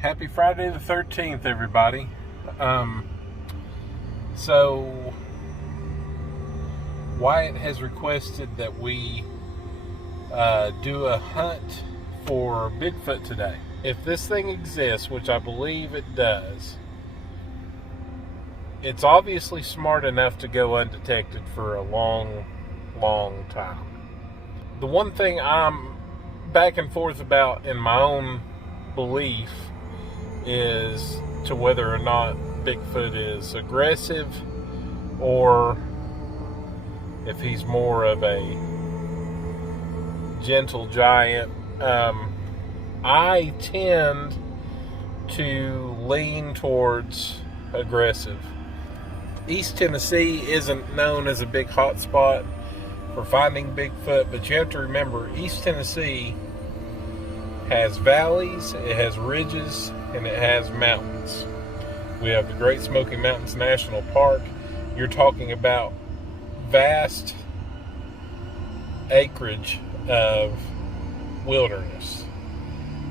Happy Friday the 13th, everybody. So Wyatt has requested that we do a hunt for Bigfoot today. If this thing exists, which I believe it does, it's obviously smart enough to go undetected for a long time. The one thing I'm back and forth about in my own belief is to whether or not Bigfoot is aggressive or if he's more of a gentle giant. I tend to lean towards aggressive. East Tennessee isn't known as a big hot spot for finding Bigfoot, but you have to remember East Tennessee has valleys, it has ridges, and it has mountains. We have the Great Smoky Mountains National Park. You're talking about vast acreage of wilderness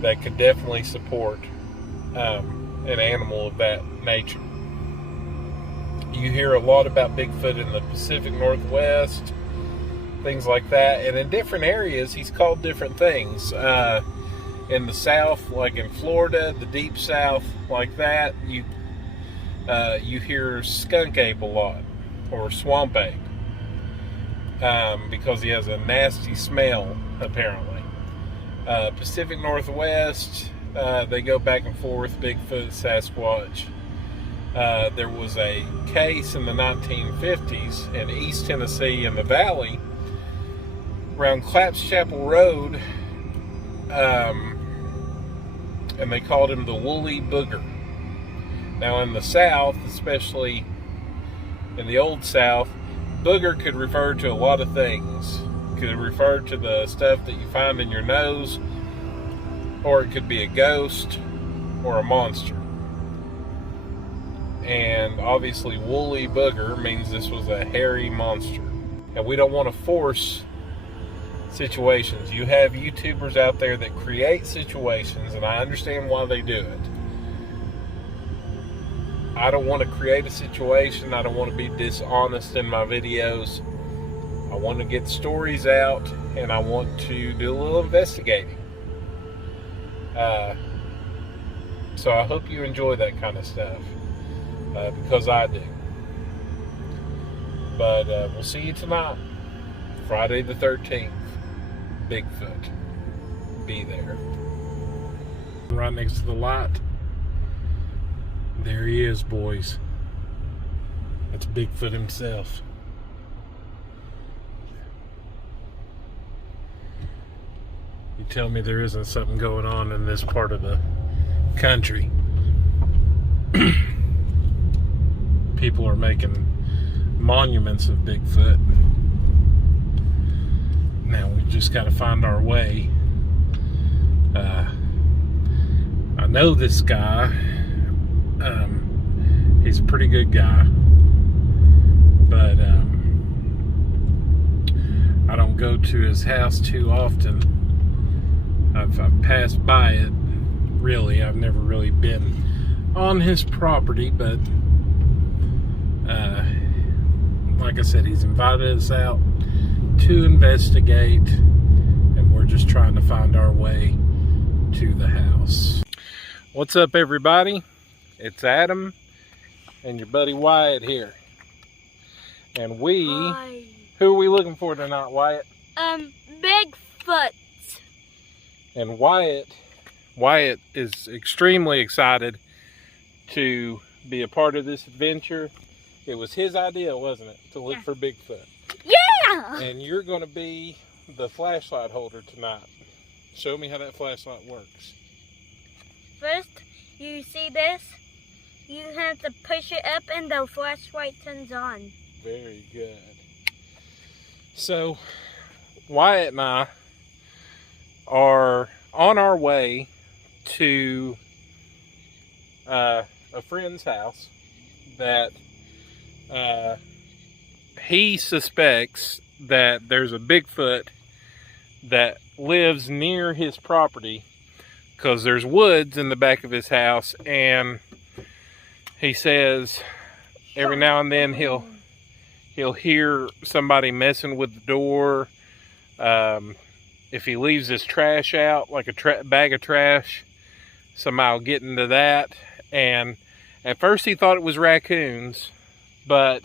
that could definitely support an animal of that nature. You hear a lot about Bigfoot in the Pacific Northwest, things like that, and in different areas he's called different things. In the South, like in Florida, the deep South, like that, you hear skunk ape a lot, or swamp ape, because he has a nasty smell, apparently. Pacific Northwest, they go back and forth, Bigfoot, Sasquatch. There was a case in the 1950s in East Tennessee in the valley, around Claps Chapel Road, and they called him the Woolly Booger. Now in the South, especially in the Old South, booger could refer to a lot of things. It could refer to the stuff that you find in your nose, or it could be a ghost or a monster. And obviously Woolly Booger means this was a hairy monster. And we don't want to force situations. You have YouTubers out there that create situations, and I understand why they do it. I don't want to create a situation. I don't want to be dishonest in my videos. I want to get stories out, and I want to do a little investigating. So I hope you enjoy that kind of stuff, because I do. But we'll see you tonight, Friday the 13th. Bigfoot. Be there. Right next to the light. There he is, boys. That's Bigfoot himself. You tell me there isn't something going on in this part of the country. People are making monuments of Bigfoot. Now we just got to find our way. I know this guy. He's a pretty good guy, but I don't go to his house too often. I've passed by it. Really, I've never really been on his property, but like I said, he's invited us out to investigate, and we're just trying to find our way to the house. What's up, everybody? It's Adam and your buddy Wyatt here, and Hi. who are we looking for tonight, Wyatt? Bigfoot. And Wyatt is extremely excited to be a part of this adventure. It was his idea, wasn't it, to look for Bigfoot? Yeah! And you're going to be the flashlight holder tonight. Show me how that flashlight works. First, you see this? You have to push it up and the flashlight turns on. Very good. So, Wyatt and I are on our way to a friend's house that he suspects that there's a Bigfoot that lives near his property because there's woods in the back of his house, and he says every now and then he'll hear somebody messing with the door. If he leaves his trash out, like a bag of trash, somebody will get into that. And at first he thought it was raccoons, but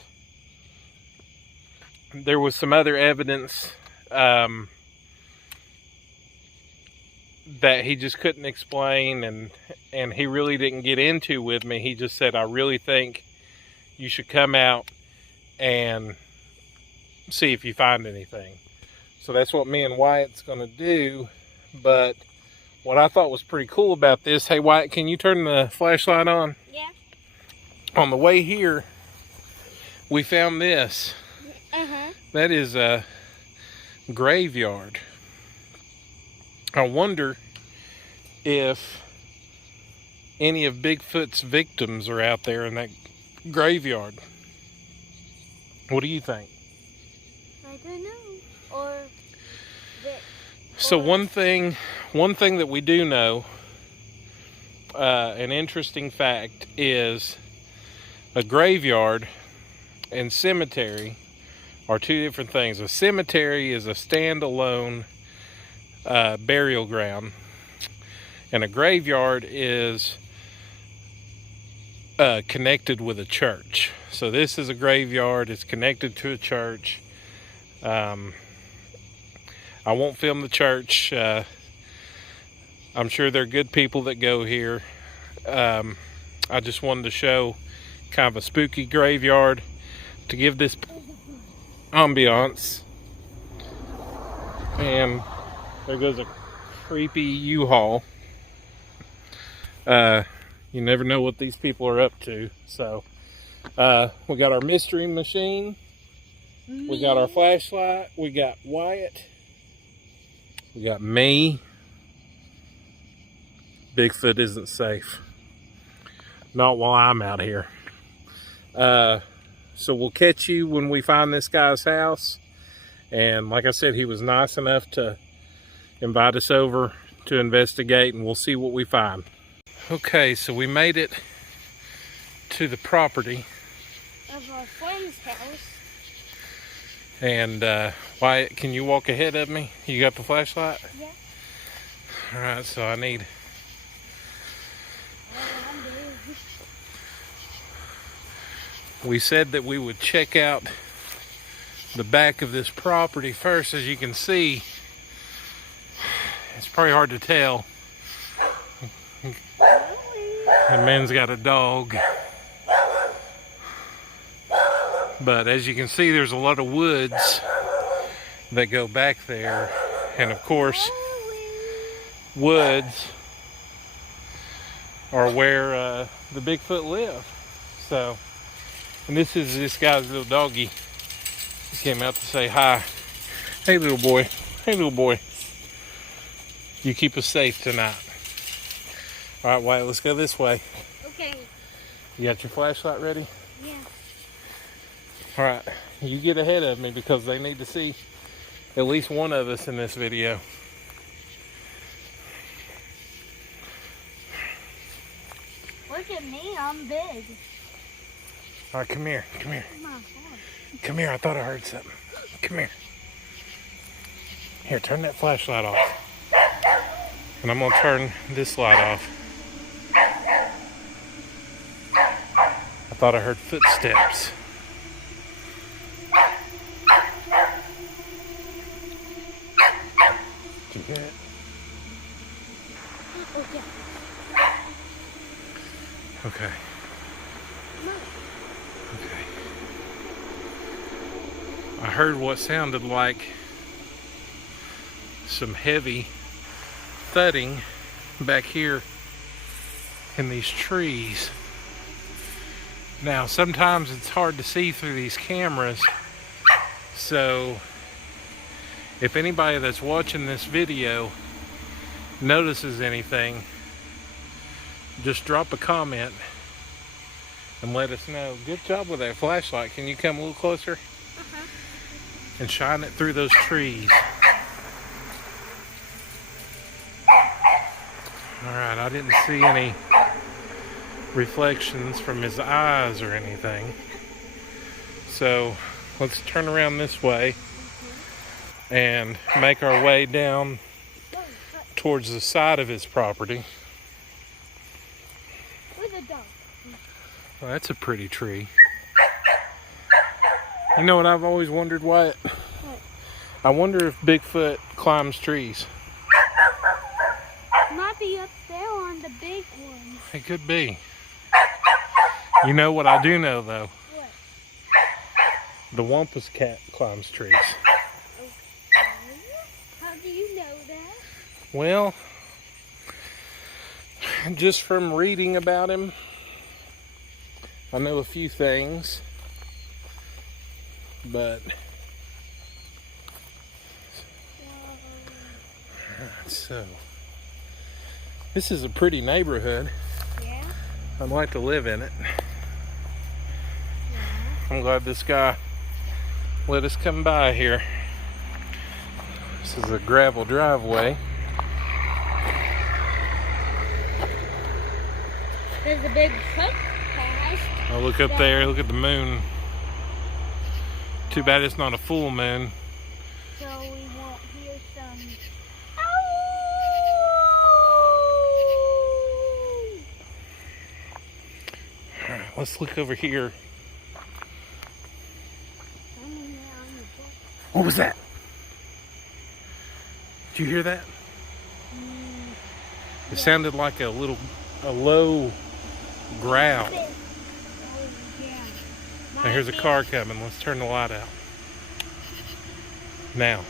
there was some other evidence that he just couldn't explain, and he really didn't get into with me. He just said, I really think you should come out and see if you find anything. So that's what me and Wyatt's going to do. But what I thought was pretty cool about this, hey Wyatt, can you turn the flashlight on? Yeah. On the way here, we found this. That is a graveyard. I wonder if any of Bigfoot's victims are out there in that graveyard. What do you think? I don't know. So one thing that we do know, an interesting fact, is a graveyard and cemetery are two different things. A cemetery is a standalone burial ground, and a graveyard is connected with a church. So this is a graveyard. It's connected to a church. I won't film the church. I'm sure they're good people that go here. I just wanted to show kind of a spooky graveyard to give this ambiance. And there goes a creepy U-Haul. You never know what these people are up to. So we got our mystery machine. We got our flashlight. We got Wyatt. We got me. Bigfoot isn't safe. Not while I'm out here. So we'll catch you when we find this guy's house. And like I said, he was nice enough to invite us over to investigate, and we'll see what we find. Okay, so we made it to the property of our friend's house. And Wyatt, can you walk ahead of me? You got the flashlight? Yeah. Alright, so I need... We said that we would check out the back of this property first. As you can see, it's probably hard to tell. The man's got a dog. But as you can see, there's a lot of woods that go back there. And of course, woods are where the Bigfoot live. So, and this is this guy's little doggy. He came out to say hi. Hey little boy. Hey little boy. You keep us safe tonight. Alright, Wyatt, let's go this way. Okay. You got your flashlight ready? Yeah. Alright, you get ahead of me because they need to see at least one of us in this video. Look at me, I'm big. Alright, come here, come here. Oh my God. Come here, I thought I heard something. Come here. Here, turn that flashlight off. And I'm gonna turn this light off. I thought I heard footsteps. Did you hear it? Oh, yeah. Okay. No. Okay. I heard what sounded like some heavy thudding back here in these trees. Now, sometimes it's hard to see through these cameras, so if anybody that's watching this video notices anything, just drop a comment and let us know. Good job with that flashlight. Can you come a little closer? And shine it through those trees. Alright, I didn't see any reflections from his eyes or anything. So let's turn around this way and make our way down towards the side of his property. Where's the dog? Well, that's a pretty tree. You know what I've always wondered, Wyatt? What? I wonder if Bigfoot climbs trees. Might be up there on the big ones. It could be. You know what I do know, though? What? The Wampus cat climbs trees. Okay. How do you know that? Well, just from reading about him, I know a few things, but so this is a pretty neighborhood. Yeah. I'd like to live in it. Yeah. I'm glad this guy let us come by here. This is a gravel driveway. There's a big footpath. Oh, look up there. Look at the moon. Too bad it's not a full moon. So we won't hear some. All right, let's look over here. What was that? Did you hear that? It sounded like a low growl. Oh, yeah. Now here's a car coming. Let's turn the light out. Now.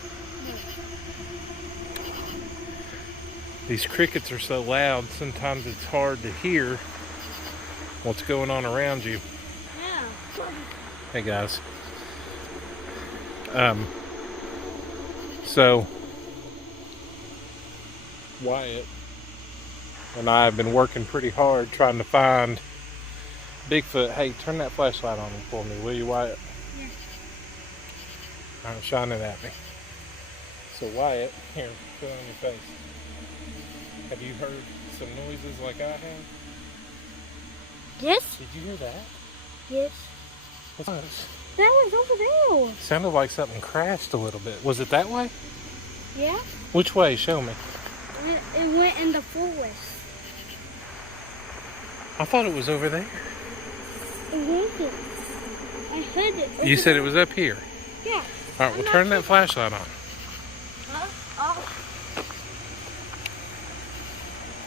These crickets are so loud, sometimes it's hard to hear what's going on around you. Yeah. Hey guys. So Wyatt and I have been working pretty hard trying to find Bigfoot. Hey, turn that flashlight on for me, will you, Wyatt? Yeah. All right, shine it at me. So Wyatt, here, put it on your face. Have you heard some noises like I have? Yes. Did you hear that? Yes. What's that? That was over there. Sounded like something crashed a little bit. Was it that way? Yeah. Which way? Show me. It went in the forest. I thought it was over there. It wasn't. I heard it. You said it was up here. Yeah. All right, well, turn that flashlight on. Huh? Oh.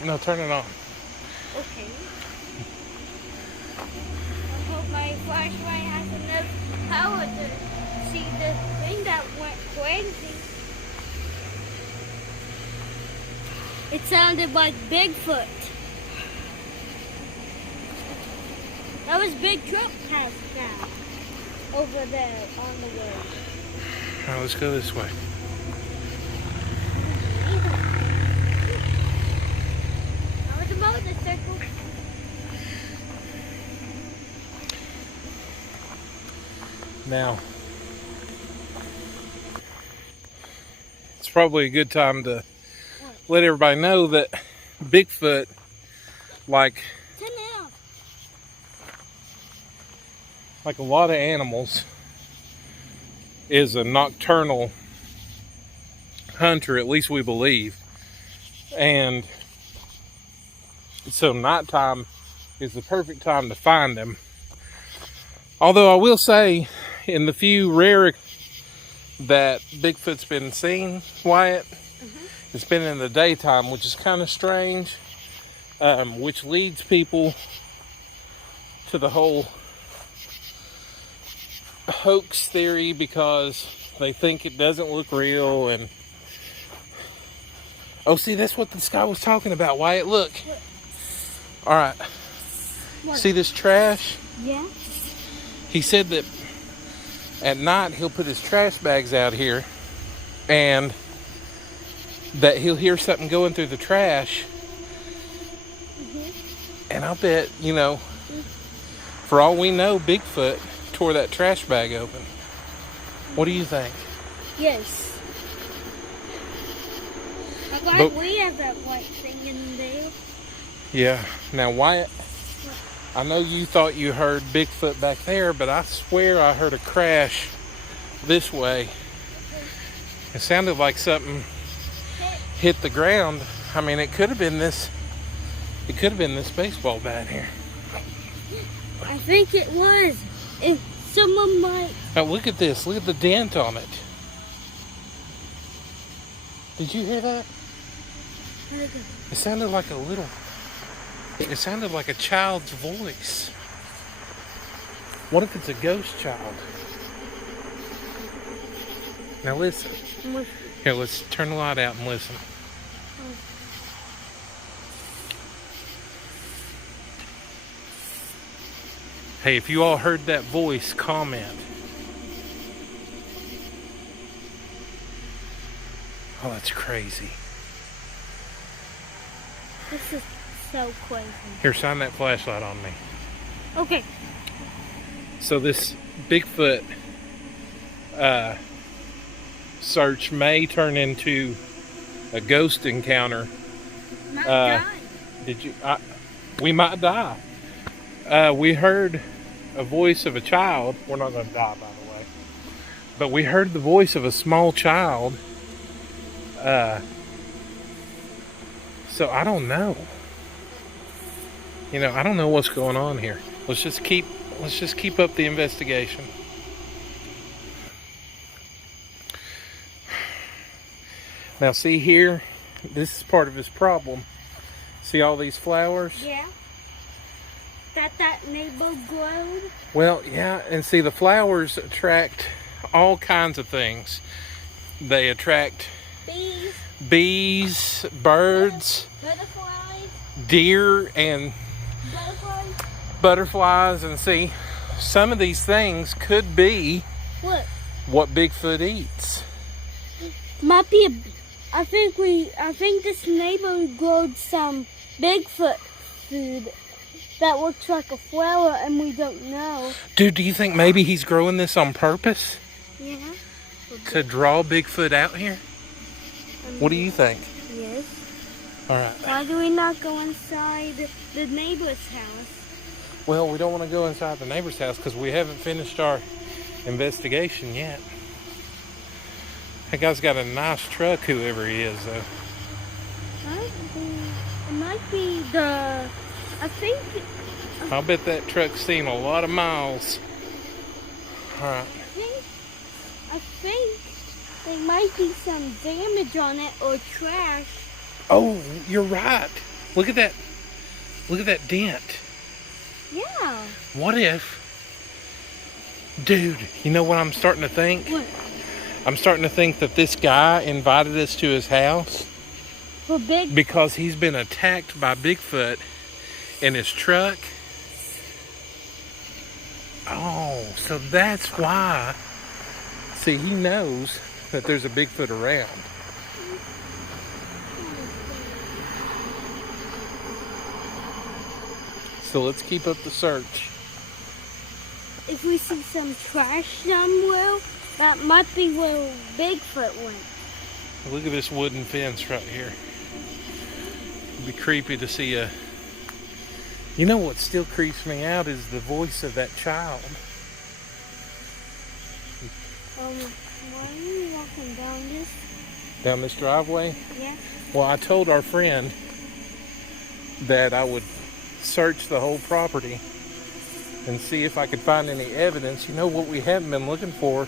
No, turn it on. Okay. I hope my flashlight has enough power to see the thing that went crazy. It sounded like Bigfoot. That was big truck passed down over there on the road. All right, let's go this way. That was a motorcycle. Now, it's probably a good time to let everybody know that Bigfoot, like a lot of animals, is a nocturnal hunter, at least we believe. And so nighttime is the perfect time to find them. Although I will say, in the few rare that Bigfoot's been seen, Wyatt, it's been in the daytime, which is kind of strange, which leads people to the whole hoax theory, because they think it doesn't look real. And oh, see, that's what this guy was talking about, Wyatt. Look. All right. What? See this trash? Yeah. He said that at night he'll put his trash bags out here, and that he'll hear something going through the trash. And I'll bet, for all we know, Bigfoot tore that trash bag open. What do you think? Yes. I'm glad we have that white thing in there. Yeah. Now, Wyatt, I know you thought you heard Bigfoot back there, but I swear I heard a crash this way. It sounded like something hit the ground. I mean, it could have been this. It could have been this baseball bat here. I think it was. If someone might. Now look at this. Look at the dent on it. Did you hear that? It sounded like a little. It sounded like a child's voice. What if it's a ghost child? Now listen. Here, let's turn the light out and listen. Hey, if you all heard that voice, comment. Oh, that's crazy. This is so crazy. Here, shine that flashlight on me. Okay. So this Bigfoot search may turn into a ghost encounter. Might die. We might die. We heard a voice of a child. We're not going to die, by the way. But we heard the voice of a small child. So I don't know. You know, I don't know what's going on here. Let's just keep up the investigation. Now see here, this is part of his problem. See all these flowers? Yeah. That neighbor glowed? Well, yeah, and see the flowers attract all kinds of things. They attract bees, birds, butterflies, deer, and butterflies. And see, some of these things could be what Bigfoot eats. Might be I think this neighbor glowed some Bigfoot food that looks like a flower and we don't know. Dude, do you think maybe he's growing this on purpose? Yeah. To draw Bigfoot out here? What do you think? Yes. All right. Why do we not go inside the neighbor's house? Well, we don't want to go inside the neighbor's house because we haven't finished our investigation yet. That guy's got a nice truck, whoever he is, though. It might be the... I'll bet that truck's seen a lot of miles. All right. I think there might be some damage on it or trash. Oh, you're right. Look at that. Look at that dent. Yeah. What if... Dude, you know what I'm starting to think? What? I'm starting to think that this guy invited us to his house because he's been attacked by Bigfoot in his truck. Oh, so that's why. See, he knows that there's a Bigfoot around. So let's keep up the search. If we see some trash somewhere, that might be where Bigfoot went. Look at this wooden fence right here. It'd be creepy to see a... You know what still creeps me out is the voice of that child. Why are you walking down this? Down this driveway? Yeah. Well, I told our friend that I would search the whole property and see if I could find any evidence. You know what we haven't been looking for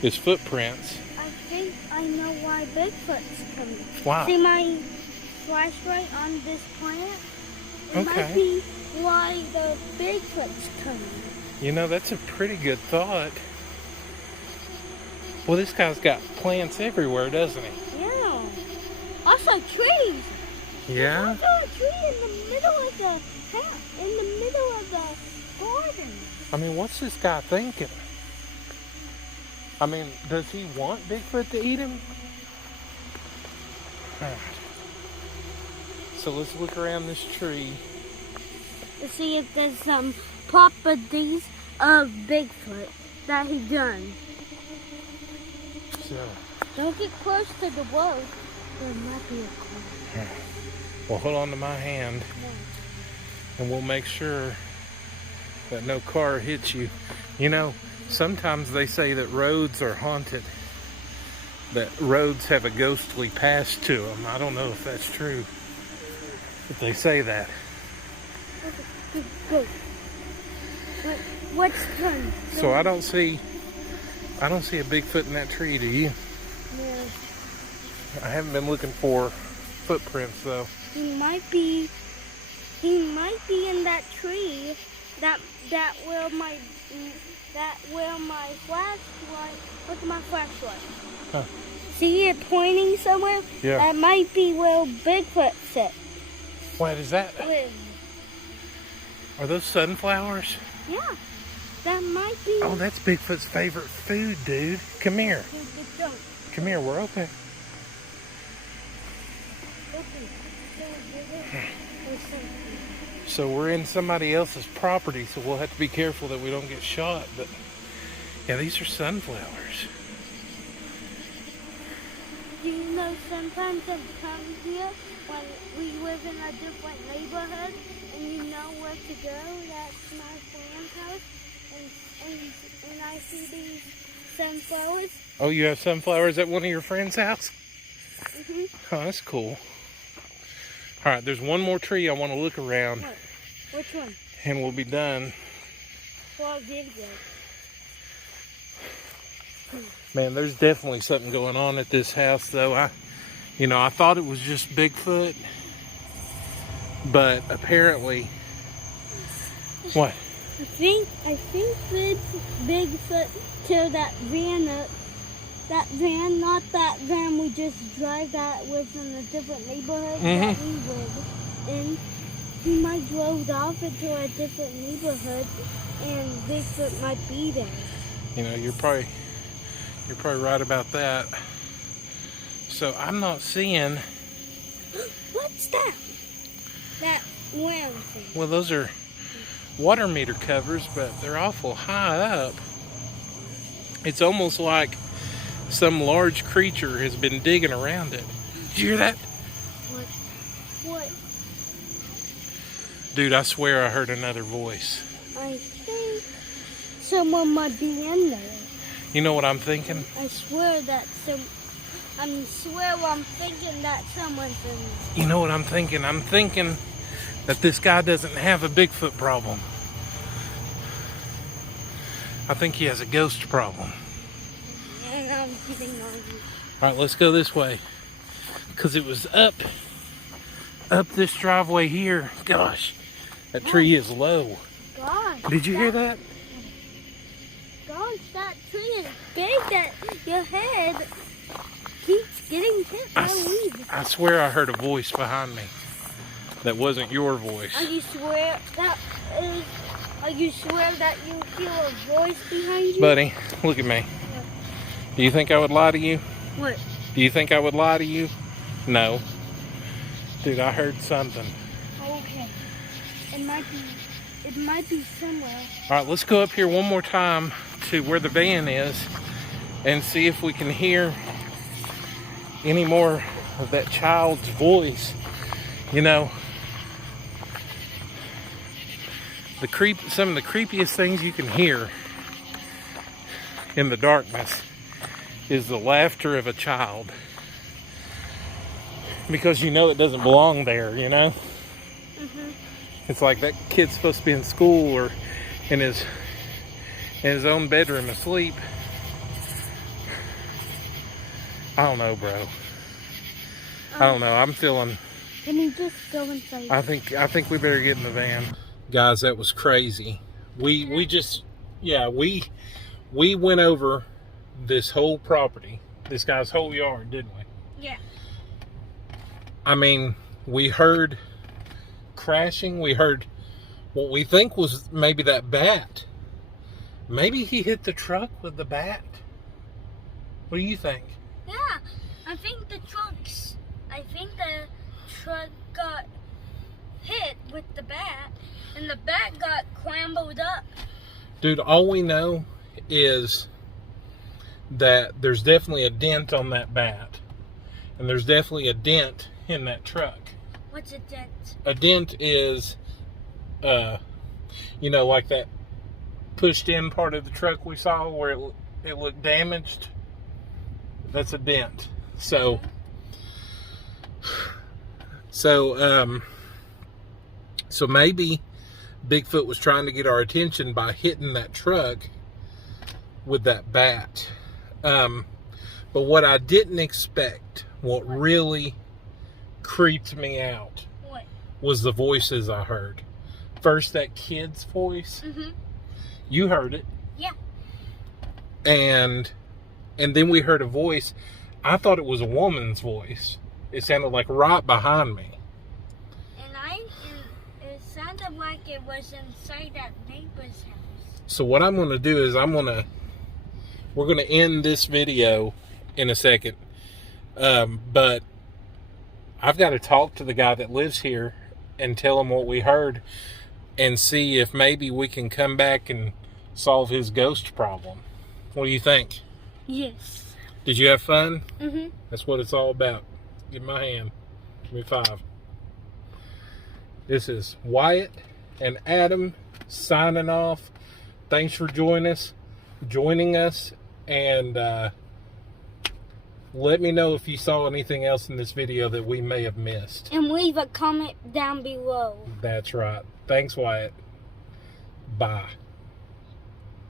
is footprints. I think I know why Bigfoot's coming. Why? See my flashlight on this plant? It Okay. might be why the Bigfoot's coming. You know, that's a pretty good thought. Well, this guy's got plants everywhere, doesn't he? Yeah. Also trees. Yeah? There's also a tree in the middle of the house, in the middle of the garden. I mean, what's this guy thinking? I mean, does he want Bigfoot to eat him? Alright. So let's look around this tree. To see if there's some properties of Bigfoot that he done. So, Don't get close to the road. There might be a car. Well, hold on to my hand, and we'll make sure that no car hits you. You know, sometimes they say that roads are haunted, that roads have a ghostly past to them. I don't know if that's true, but they say that. Go. What's turn? So I don't see a Bigfoot in that tree, do you? No. I haven't been looking for footprints though. He might be in that tree. That where my flashlight. Look at my flashlight. Huh. See it pointing somewhere? Yeah. That might be where Bigfoot sits. What is that? Are those sunflowers? Yeah. That might be. Oh, that's Bigfoot's favorite food, dude. Come here. Come here, we're okay. So we're in somebody else's property, so we'll have to be careful that we don't get shot. But yeah, these are sunflowers. Do you know sometimes I come here when we live in a different neighborhood and you know where to go? That's my friend's house. And I see these sunflowers. Oh, you have sunflowers at one of your friends' house? Mhm. Oh, that's cool. All right, there's one more tree I want to look around. What? Which one? And we'll be done. Well, video. Man, there's definitely something going on at this house, though. I thought it was just Bigfoot, but apparently, what? I think Bigfoot tore that van up. That van, not that van we just drive that was in a different neighborhood that we live in. He might drove off into a different neighborhood, and Bigfoot might be there. You know, you're probably right about that. So I'm not seeing. What's that? That round thing. Well, those are water meter covers, but they're awful high up. It's almost like some large creature has been digging around it. Did you hear that? What? Dude, I swear I heard another voice. I think someone might be in there. You know what I'm thinking? I swear I'm thinking that someone's in there. You know what I'm thinking? I'm thinking that this guy doesn't have a Bigfoot problem. I think he has a ghost problem. And I'm getting on you. All right, let's go this way. Because it was up this driveway here. Gosh, that tree is low. Gosh. Did you hear that? Gosh, that tree is big that your head keeps getting hit by weeds. I swear I heard a voice behind me. That wasn't your voice. Are you sure that you hear a voice behind you? Buddy, look at me. Do you think I would lie to you? What? Do you think I would lie to you? No. Dude, I heard something. Okay. It might be somewhere. All right, let's go up here one more time to where the van is and see if we can hear any more of that child's voice. You know, some of the creepiest things you can hear in the darkness is the laughter of a child. Because you know it doesn't belong there, you know? It's like that kid's supposed to be in school or in his own bedroom asleep. I don't know, bro. I don't know. I'm feeling. Can you just go inside? I think we better get in the van. Guys, that was crazy. We went over this whole property, this guy's whole yard, didn't we? Yeah. I mean, we heard crashing. We heard what we think was maybe that bat. Maybe he hit the truck with the bat. What do you think? Yeah, I think the truck got hit with the bat, and the bat got clambered up. Dude, all we know is that there's definitely a dent on that bat. And there's definitely a dent in that truck. What's a dent? A dent is, you know, like that pushed in part of the truck we saw where it looked damaged. That's a dent. So maybe Bigfoot was trying to get our attention by hitting that truck with that bat. But what I didn't expect, what really creeped me out, was the voices I heard. First, that kid's voice. Mm-hmm. You heard it. Yeah. And then we heard a voice. I thought it was a woman's voice. It sounded like right behind me. And it sounded like it was inside that neighbor's house. So what I'm going to do is we're going to end this video in a second. But I've got to talk to the guy that lives here and tell him what we heard and see if maybe we can come back and solve his ghost problem. What do you think? Yes. Did you have fun? Mm-hmm. That's what it's all about. Give me my hand. Give me 5. This is Wyatt and Adam signing off. Thanks for joining us. And let me know if you saw anything else in this video that we may have missed. And leave a comment down below. That's right. Thanks, Wyatt. Bye.